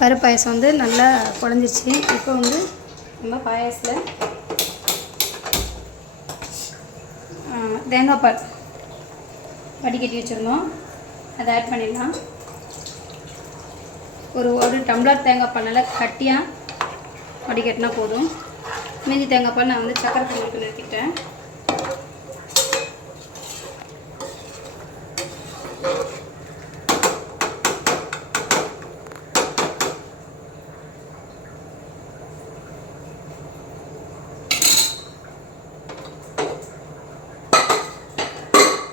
பருப்பு பாயசம் வந்து நல்லா குழஞ்சிருச்சு. இப்போ வந்து நம்ம பாயசத்தில் தேங்காய் பால் வடிகட்டி வச்சுருந்தோம், அதை ஆட் பண்ணிடலாம். ஒரு டம்ளர் தேங்காய் பால் நல்லா கட்டியாக வடிகட்டினா போதும். மீதி தேங்காய் பால் நான் வந்து சக்கரை பொங்கலுக்கு நிறுத்திட்டேன்.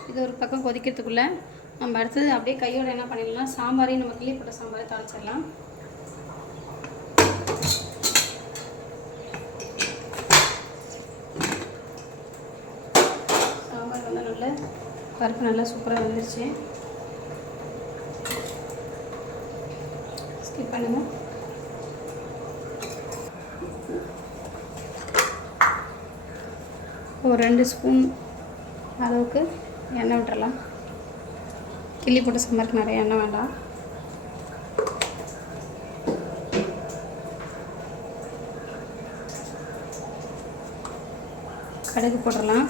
இது ஒரு பக்கம் கொதிக்கிறதுக்குள்ளே நம்ம அடுத்தது அப்படியே கையோடு என்ன பண்ணிடலாம், சாம்பாரையும் நம்ம கிள்ளி போட்ட சாம்பாரை தாளிச்சிடலாம். சாம்பார் வந்து நல்ல பருப்பு நல்லா சூப்பராக வந்துருச்சு. ஸ்கிப் பண்ணுங்க. ஒரு 2 ஸ்பூன் அளவுக்கு எண்ணெய் விட்டுறலாம். கிள்ளி போட்ட சாம்பாருக்கு நிறைய எண்ணெய் வேண்டாம். கடுகு போட்டுடலாம்.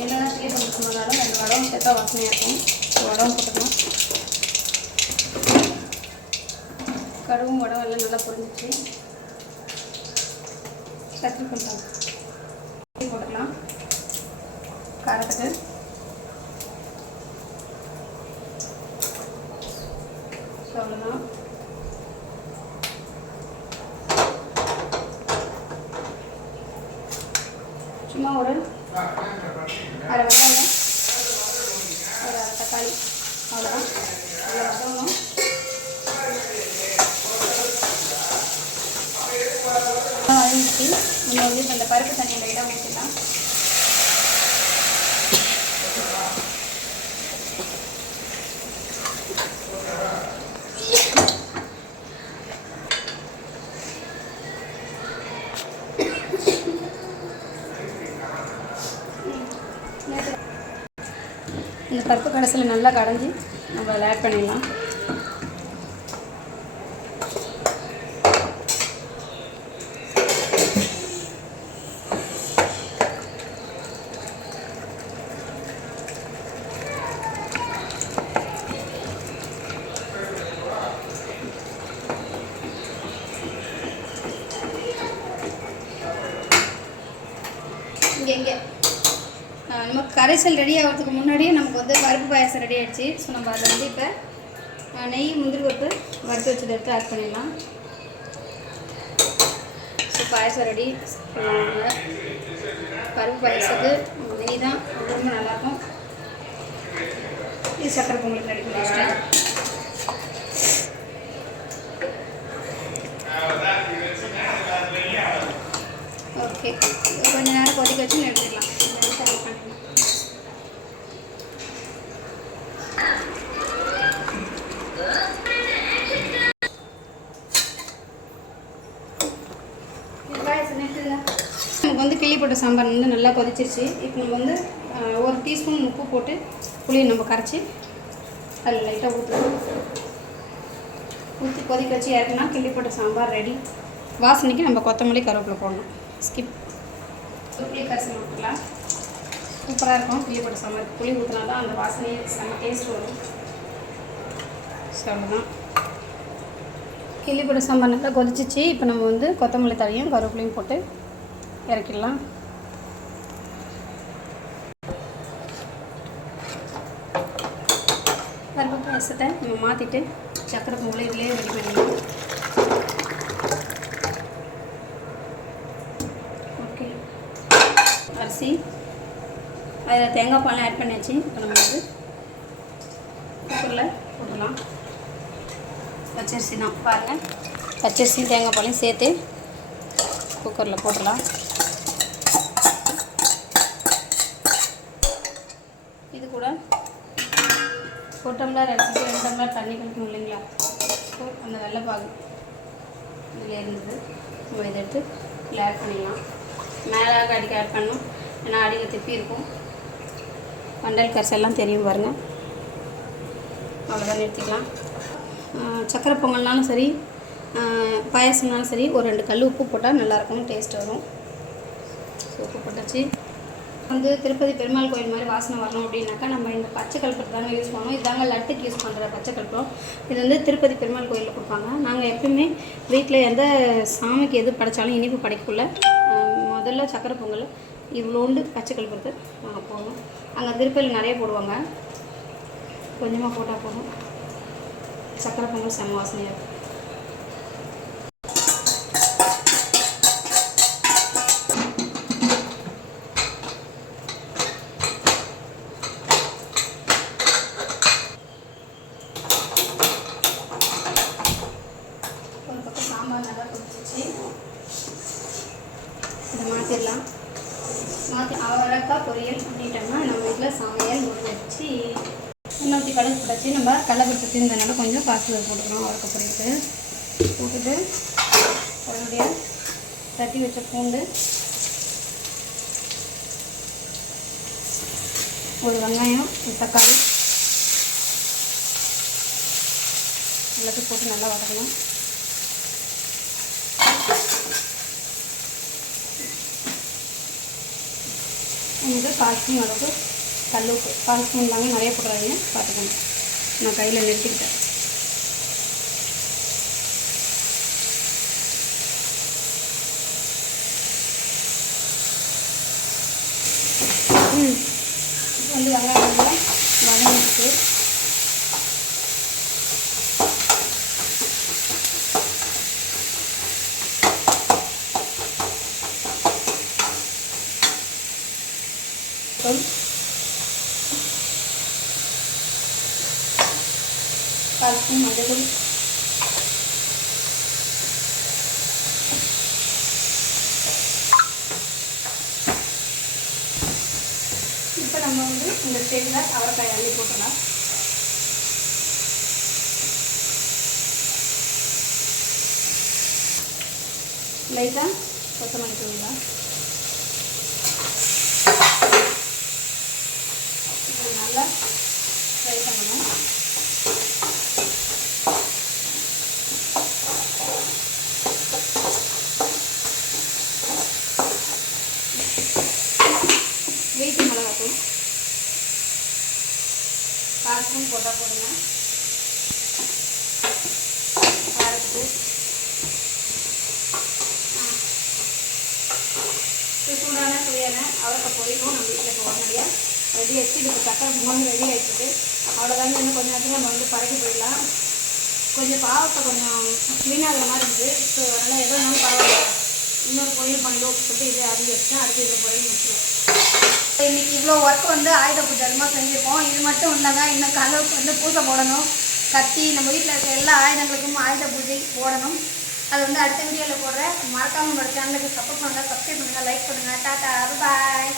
என்னென்ன கிள்ளி போட்டு சொன்னாலும் 2 வடகம் சேர்த்தா வாசனையாக இருக்கும். வடகம் போட்டுக்கலாம். கடுகும் வடகம் எல்லாம் நல்லா பொரிஞ்சிச்சு. கத்திரி போட்டலாம். போட்டுக்கலாம். காரத்துக்கு அவ்வளோதான். சும்மா ஒரு 1/2 வெங்காயம், ஒரு 1/2 தக்காளி, அவ்வளோதான். இதில் வதங்கணும். வதங்கிச்சு. நம்ம வந்து இப்போ இந்த பருப்பு தண்ணியில் லைட்டாக ஊற்றிடலாம். இந்த பருப்பு கடைசியில் நல்லா கடைஞ்சி நம்ம அதில் ஆட் பண்ணிடலாம். இங்கே நமக்கு கரைசல் ரெடி ஆகிறதுக்கு முன்னாடியே நமக்கு வந்து பருப்பு பாயசம் ரெடி ஆகிடுச்சு. ஸோ நம்ம அதை வந்து இப்போ நெய், முந்திரி பருப்பு வறுத்து வச்சதை எடுத்து ஆட் பண்ணிடலாம். ஸோ பாயசம் ரெடி. பருப்பு பாயசத்துக்கு நெய் தான் ரொம்ப நல்லாயிருக்கும். இது சக்கரை பொங்கலுக்கு ரெடி பண்ணி வச்சிட்டேன். ஓகே, கொஞ்சம் நேரம் கொதிக்க வச்சு எடுத்துக்கலாம். நமக்கு வந்து கிள்ளி போட்ட சாம்பார் வந்து நல்லா கொதிச்சிருச்சு. இப்போ நம்ம வந்து 1 டீஸ்பூன் உப்பு போட்டு புளியை நம்ம கரைச்சி அதில் லைட்டாக ஊற்றலாம். ஊற்றி கொதிக்க வச்சு இறக்குனா கிள்ளி போட்ட சாம்பார் ரெடி. வாசனைக்கு நம்ம கொத்தமல்லி, கருவேப்பிலை போடணும். ஸ்கிப். புளி கரைசல் ஊற்றலாம். சூப்பராக இருக்கும். கிள்ளி போட்ட சாம்பார் புளி ஊற்றினா தான் அந்த வாசனையே செம்ம டேஸ்ட் வரும். ஸோ அவ்வளோதான். கிள்ளி போட்ட சாம்பார் நல்லா கொதிச்சிச்சு. இப்போ நம்ம வந்து கொத்தமல்லி தழையும் கருவேப்பிலையும் போட்டு இறக்கிடலாம். பருப்பு பாயசத்தை நம்ம மாற்றிட்டு சக்கரை பொங்கல் இதுலேயே ரெடி பண்ணிடலாம். ஓகே, அரிசி அதில் தேங்காய் பால் ஆட் பண்ணியாச்சு. இப்போ நம்ம வந்து குக்கரில் போட்டுடலாம். பச்சரிசி தான் பாருங்கள். பச்சரிசி தேங்காய் பாலையும் சேர்த்து குக்கரில் போட்டுடலாம். இது கூட 1 டம்ளர் அரிசிக்கு 2 டம்ளர் தண்ணி கழிக்கணும் இல்லைங்களா? ஸோ அந்த வெள்ளைப்பாகு இதில் இருந்தது நம்ம இதை எடுத்து இதில் ஆட் பண்ணிடலாம். மேலே அடிக்க ஆட் பண்ணணும். ஏன்னா அடியில் திப்பி இருக்கும். வண்டல் கரிசல் எல்லாம் தெரியும் பாருங்கள். அவ்வளோதான், நிறுத்திக்கலாம். சக்கரை பொங்கல்னாலும் சரி, பாயசம்னாலும் சரி, ஒரு 2 கல் உப்பு போட்டால் நல்லாயிருக்கும், டேஸ்ட் வரும். உப்பு போட்டாச்சு. திருப்பதி பெருமாள் கோயில் மாதிரி வாசனை வரணும் அப்படின்னாக்கா நம்ம இந்த பச்சை கல்புரம் தாங்க யூஸ் பண்ணுவோம். இதுதாங்க லட்டுக்கு யூஸ் பண்ணுற பச்சை கல்புரம். இது திருப்பதி பெருமாள் கோயிலில் கொடுப்பாங்க. நாங்கள் எப்பவுமே வீட்டில் எந்த சாமிக்கு எது படைச்சாலும் இனிப்பு படைக்கக்குள்ள முதல்ல சக்கரை பொங்கல் இவ்வளோண்டு பச்சை கல்புரத்தை நாங்கள் போடுவோம். அங்கே திருப்பதியில் நிறைய போடுவாங்க, கொஞ்சமாக போட்டால் போதும். சக்கரை பொங்கல் செம்ம வாசனையாக இருக்கும். இதை மாற்றிடலாம். மாற்றி அவரைக்காய் பொரியல் பண்ணிட்டோம்னா நம்ம வீட்டில் சமையல் முடிஞ்சிடுச்சு. இன்னொரு கடுகு போட்டாச்சு. நம்ம கடலைப்பருப்பு தீர்ந்தனால கொஞ்சம் காசு போட்டுக்கிறோம். அவரைக்காய் பொரியலுக்கு போட்டுட்டு அதனுடைய தட்டி வச்ச பூண்டு, ஒரு வெங்காயம், ஒரு தக்காளி எல்லாத்தையும் போட்டு நல்லா வதக்கணும். உங்களுக்கு 1/4 ஸ்பூன் அளவுக்கு கல் உப்பு, 1/4 ஸ்பூன் தாங்க, நிறைய போடுறாங்க பார்த்துக்கோங்க. நான் கையில் நிறுத்திக்கிட்டேன். இப்போ வெங்காயம் வதங்கிட்டு ஸ்பூன் மஞ்சள், இப்போ நம்ம இந்த ஸ்டேஜில் அவரைக்காய் அள்ளி போட்டலாம். லைட்டாக கொத்தமல்லி தூவிடலாம். இது நல்லா ஃப்ரை பண்ணணும். வீட்டு மிளகாத்தூள் 1/4 ஸ்பூன் போட்டால் போடுங்க. காரத்துக்கு சூடான சுவையான அவரைக்காய் பொரியலும் நம்ம வீட்டில் இப்போ உடனடியாக ரெடி ஆகிடுச்சு. இதுக்கு சக்கரை பொங்கல் ரெடி ஆகிடுச்சு. அவ்வளோதாங்க. இன்னும் கொஞ்சம் நேரத்தில் நம்ம பறக்க போயிடலாம். கொஞ்சம் பாவக்காய் கொஞ்சம் க்ளீனாகிற மாதிரி இருக்குது. ஸோ அதனால் எதோ இருந்தாலும் பரவாயில்ல, இன்னொரு பொரியல் பண்ணிடுவோம் சொல்லிட்டு இதை அரிஞ்சு வச்சுன்னா அடுத்து இதில் பொரியல் முடிச்சிடுவோம். இன்றைக்கி இவ்வளோ ஒர்க் ஆயுத பூஜை அதிகமாக செஞ்சுருக்கோம். இது மட்டும் இல்லைங்க, இன்னும் கலவுக்கு பூஜை போடணும். கத்தி நம்ம வீட்டில் இருக்க எல்லா ஆயுதங்களுக்கும் ஆயுத பூஜை போடணும். அது அடுத்த வீடியோவில் போடுறேன். மறக்காமல் நம்ம சேனலுக்கு சப்போர்ட் பண்ணுங்கள், சப்ஸ்கிரைப் பண்ணுங்கள், லைக் பண்ணுங்கள். டாட்டா, பாய்.